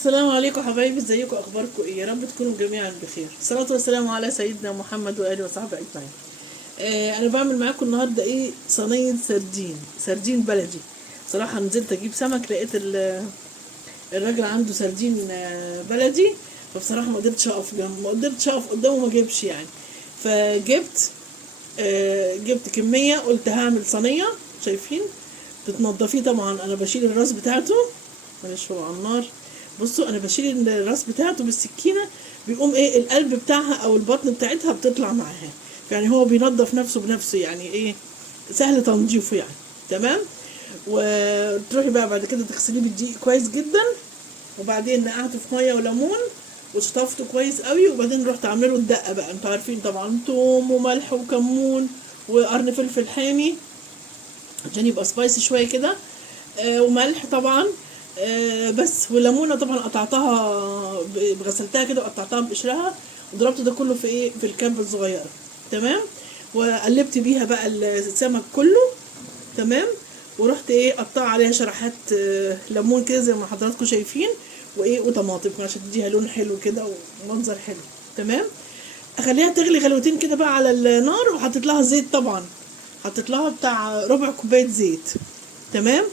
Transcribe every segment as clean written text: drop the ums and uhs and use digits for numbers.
السلام عليكم حبايبي، ازيكم؟ اخباركم ايه؟ يا رب تكونوا جميعا بخير. الصلاه والسلام على سيدنا محمد واله وصحبه اجمعين. انا بعمل معاكم النهارده صينيه سردين بلدي. صراحه نزلت اجيب سمك، لقيت الراجل عنده سردين بلدي. فبصراحه ما قدرتش اقف قدامه ما اجيبش يعني. فجبت جبت كميه، قلت هعمل صينيه. شايفين؟ بتنضفيه طبعا. انا بشيل الراس بتاعته، معلش هو على النار. بصوا انا بشيل الراس بتاعته بالسكينه، بيقوم القلب بتاعها او البطن بتاعتها بتطلع معاها. يعني هو بينظف نفسه بنفسه، يعني سهل تنظيفه يعني. تمام. وتروحي بقى بعد كده تغسليه بالدقيق كويس جدا، وبعدين نقعته في ميه وليمون وشطفته كويس قوي، وبعدين رحت عامله له الدقه بقى. انتوا عارفين طبعا، توم وملح وكمون وقرن فلفل حامي عشان يبقى سبايسي شويه كده. وملح طبعا. بس وليمونه طبعا قطعتها، غسلتها كده وقطعتها بقشرها، وضربت ده كله في الكبه الصغيره. تمام. وقلبت بيها بقى السمك كله. تمام. ورحت قطع عليها شرحات ليمون كده زي ما حضراتكم شايفين، وطماطم عشان تديها لون حلو كده ومنظر حلو. تمام. اخليها تغلي غلوتين كده بقى على النار، وحطيت لها زيت طبعا. حطيت لها بتاع ربع كوبايه زيت. تمام.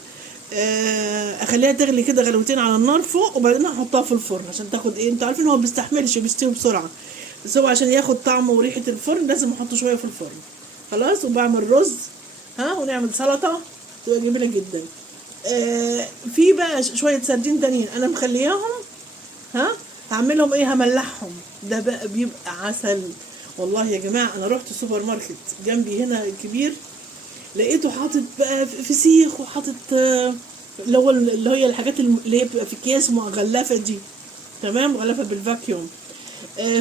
اخليها تغلي كده غلوتين على النار فوق، وبعدين احطها في الفرن عشان تاخد انتوا عارفين هو بيستحملش، بيستوي بسرعه. بس هو عشان ياخد طعمه وريحه الفرن لازم احطه شويه في الفرن. خلاص. وبعمل رز، ونعمل سلطه تبقى جميله جدا. في بقى شويه سردين تانيين انا مخلياهم. هعملهم هملحهم. ده بقى بيبقى عسل. والله يا جماعه انا رحت السوبر ماركت جنبي هنا كبير، لقيته حاطط بقى فسيخ، وحاطط اللي هي الحاجات اللي هي بتبقى في اكياس مغلفه دي. تمام. مغلفه بالفاكيوم.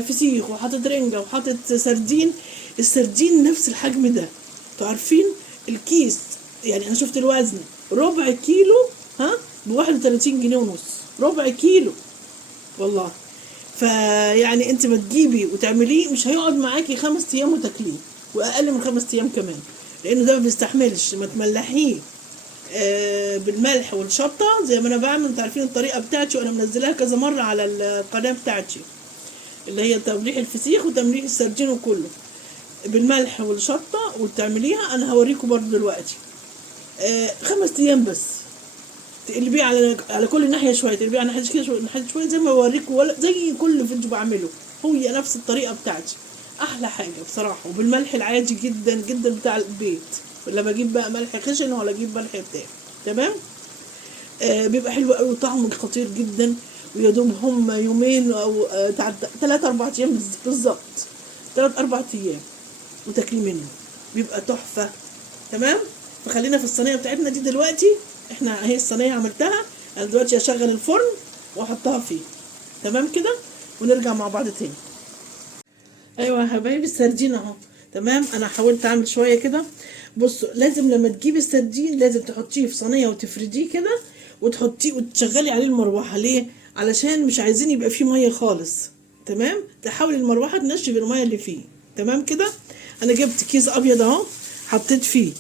فسيخ، وحاطط رنجه، وحاطط سردين. السردين نفس الحجم ده. انتوا عارفين الكيس؟ يعني انا شفت الوزن، ربع كيلو ب 31 جنيه ونص. ربع كيلو والله. فيعني انت ما تجيبي وتعمليه مش هيقعد معاكي 5 ايام وتاكليه، واقل من 5 ايام كمان، لانه ده ما بيستحملش. ما تملحيه بالملح والشطه زي ما انا بعمل. انتوا عارفين الطريقه بتاعتي، وانا منزلاها كذا مره على القناه بتاعتي، اللي هي تمليح الفسيخ وتمليح السردين وكله بالملح والشطه. وتعمليها انا هوريكم برضو دلوقتي. 5 ايام بس. تقلبيه على كل ناحيه شويه، تقلبيه على ناحيه كده شويه، ناحيه شويه، زي ما بوريكم، ولا زي كل فيديو بعمله. هي نفس الطريقه بتاعتي. احلى حاجه بصراحه. وبالملح العادي جدا جدا بتاع البيت، ولا بجيب بقى ملح خشن ولا اجيب ملح بتاعي. تمام. بيبقى حلو قوي وطعمه خطير جدا. ويا دوب هم يومين او 3 4 ايام بالظبط. 3 4 ايام وتاكلي منه، بيبقى تحفه. تمام. فخلينا في الصينيه بتاعتنا دي دلوقتي. احنا اهي الصينيه عملتها. انا دلوقتي هشغل الفرن واحطها فيه. تمام كده. ونرجع مع بعض تاني. ايوه يا حبايبي، السردين اهو. تمام. انا حاولت اعمل شويه كده. بصوا، لازم لما تجيبي السردين لازم تحطيه في صينيه وتفرديه كده، وتحطيه وتشغلي عليه المروحه. ليه؟ علشان مش عايزين يبقى فيه ميه خالص. تمام. تحاولي المروحه تنشف الميه اللي فيه. تمام كده. انا جبت كيس ابيض اهو، حطيت فيه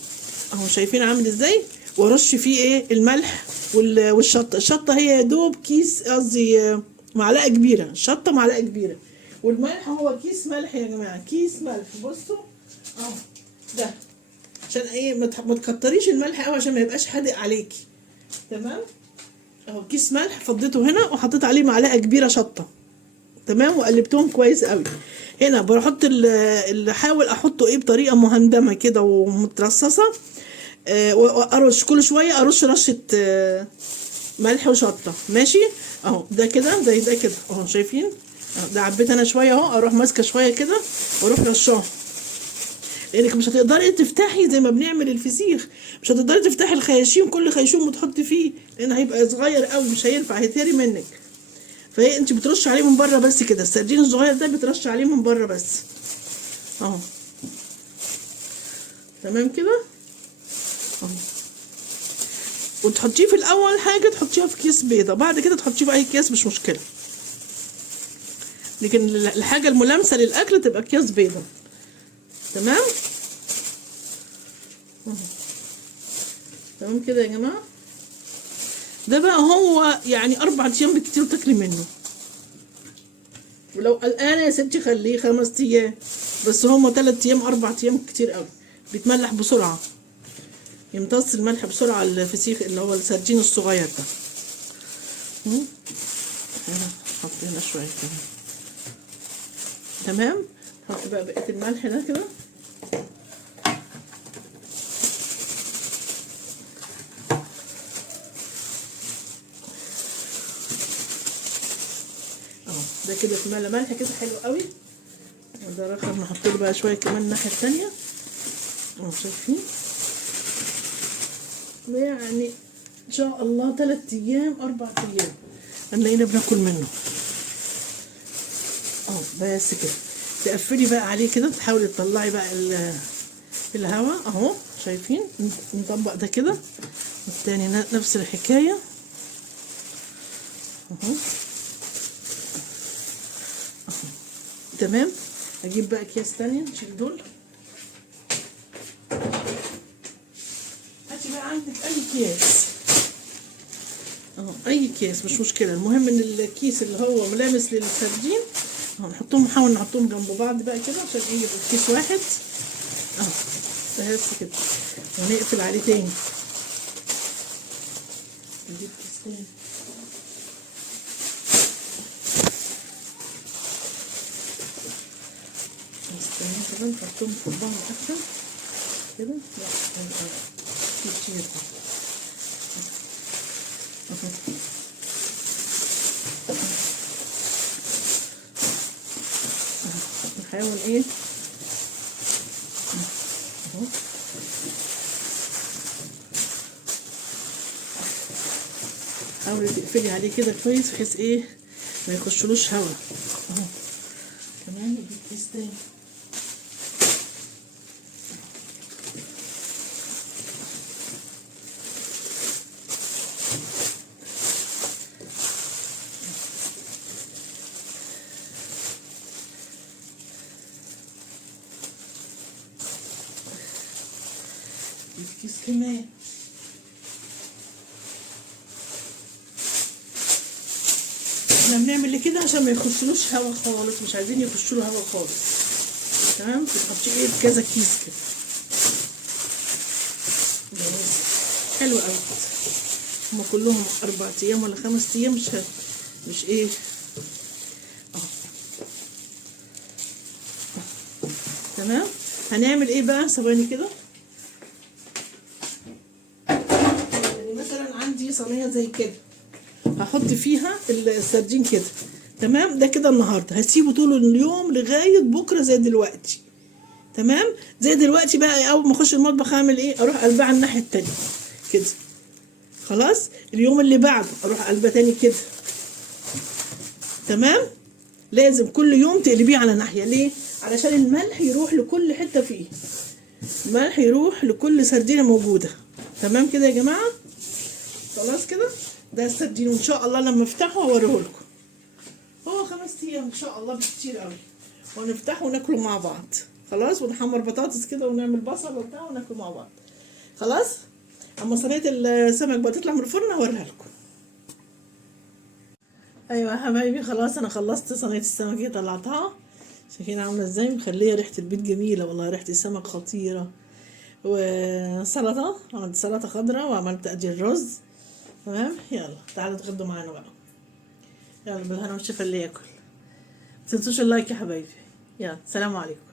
اهو، شايفين عامل ازاي؟ ورش فيه الملح والشطه. الشطه هي يا دوب كيس، قصدي معلقه كبيره. الشطه معلقه كبيره، والملح هو كيس ملح يا جماعه، كيس ملح. بصوا اهو ده، عشان ما تكتريش الملح قوي عشان ما يبقاش حادق عليكي. تمام. اهو كيس ملح فضيته هنا، وحطيت عليه معلقه كبيره شطه. تمام. وقلبتهم كويس قوي. هنا بحط اللي حاول احطه بطريقه مهندمه كده ومترصصه. وارش كل شويه، ارش رشه ملح وشطه. ماشي. اهو ده كده زي ده كده اهو، شايفين؟ اهو ده عبيت انا شويه اهو، اروح ماسكه شويه كده واروح رشاها. لانك مش هتقدري تفتحي زي ما بنعمل الفسيخ. مش هتقدري تفتحي الخياشيم، كل خيشوم وتحطي فيه، لان هيبقى صغير قوي، مش هينفع، هيتهري منك. فهي انت بترش عليه من بره بس كده. السردين الصغير ده بترش عليه من بره بس اهو. تمام كده اهو. وتحطيه في الاول حاجه، تحطيها في كيس بيضه، بعد كده تحطيه في اي كيس مش مشكله، لكن الحاجه الملامسه للاكل تبقى اكياس بيضه. تمام. تمام كده يا جماعه. ده بقى هو يعني 4 ايام بالكتير وتاكلي منه. ولو قلقانه يا ستي خليه 5 ايام، بس هما 3 ايام 4 ايام كتير قوي. بيتملح بسرعه، يمتص الملح بسرعه الفسيخ اللي هو السردين الصغير ده. نحط هنا شويه كمان. تمام. نحط بقى بقيه الملح ده كده. ده كده اتملى ملح كده حلو قوي. وده رقم نحط له بقى شويه كمان الناحيه التانيه اهو، شايفين؟ يعني ان شاء الله 3 ايام 4 ايام هنلاقينا بناكل منه اهو. بس كده تقفلي بقى عليه كده، تحاولي تطلعي بقى الهواء اهو، شايفين؟ نطبق ده كده، والتاني نفس الحكايه اهو. تمام. هجيب بقى اكياس تانية نشيل دول. هاتي بقى عندك اي اكياس اهو، اي اكياس مش مشكله، المهم ان الكيس اللي هو ملامس للسردين اهو نحطهم، نحاول نحطهم جنب بعض بقى كده عشان ايه يبقى كيس واحد اهو. بس كده ونقفل عليه تاني. نجيب كيس تاني كده نحطهم في بعض احسن كده. لا كتير نحاول ايه اهو. حاولي تقفلي عليه كده كويس بحيث ايه ما يخشلوش هوا اهو. كمان نجيب كيس تاني كيس كمان. احنا بنعمل كده عشان ما يخشلوش هوا خالص، مش عايزين يخشوا له هوا خالص. تمام. بتحطي ايه كذا كيس كده. حلو قوي. هما كلهم 4 ايام ولا 5 ايام، مش ايه اهو. تمام. هنعمل ايه بقى؟ ثواني كده. يعني مثلا عندي صينيه زي كده هحط فيها السردين كده. تمام. ده كده النهارده هسيبه طول اليوم لغايه بكره زي دلوقتي. تمام. زي دلوقتي بقى اول ما اخش المطبخ اعمل ايه؟ اروح قلبها على الناحيه التانيه كده. خلاص. اليوم اللي بعده اروح قلبها تاني كده. تمام. لازم كل يوم تقلبيه على ناحيه. ليه؟ علشان الملح يروح لكل حته فيه، الملح يروح لكل سردينه موجوده. تمام كده يا جماعه. خلاص كده. ده السردين، وان شاء الله لما افتحه هوريه لكم. هو 5 ايام ان شاء الله بالكتير قوي، ونفتحه وناكله مع بعض. خلاص. ونحمر بطاطس كده ونعمل بصل وبتاع وناكله مع بعض. خلاص. اما صينيه السمك بقى تطلع من الفرن هوريها لكم. ايوه يا حبايبي، خلاص انا خلصت صينيه السمك دي طلعتها. شايفين عامله ازاي؟ مخليه ريحه البيت جميله والله، ريحه السمك خطيره. وسلطه، عملت سلطه خضراء وعملت ادي الرز. تمام. يلا تعالوا اتغدوا معانا بقى. يلا بالهنا والشفا اللي ياكل. متنسوش اللايك يا حبايبي. يلا سلام عليكم.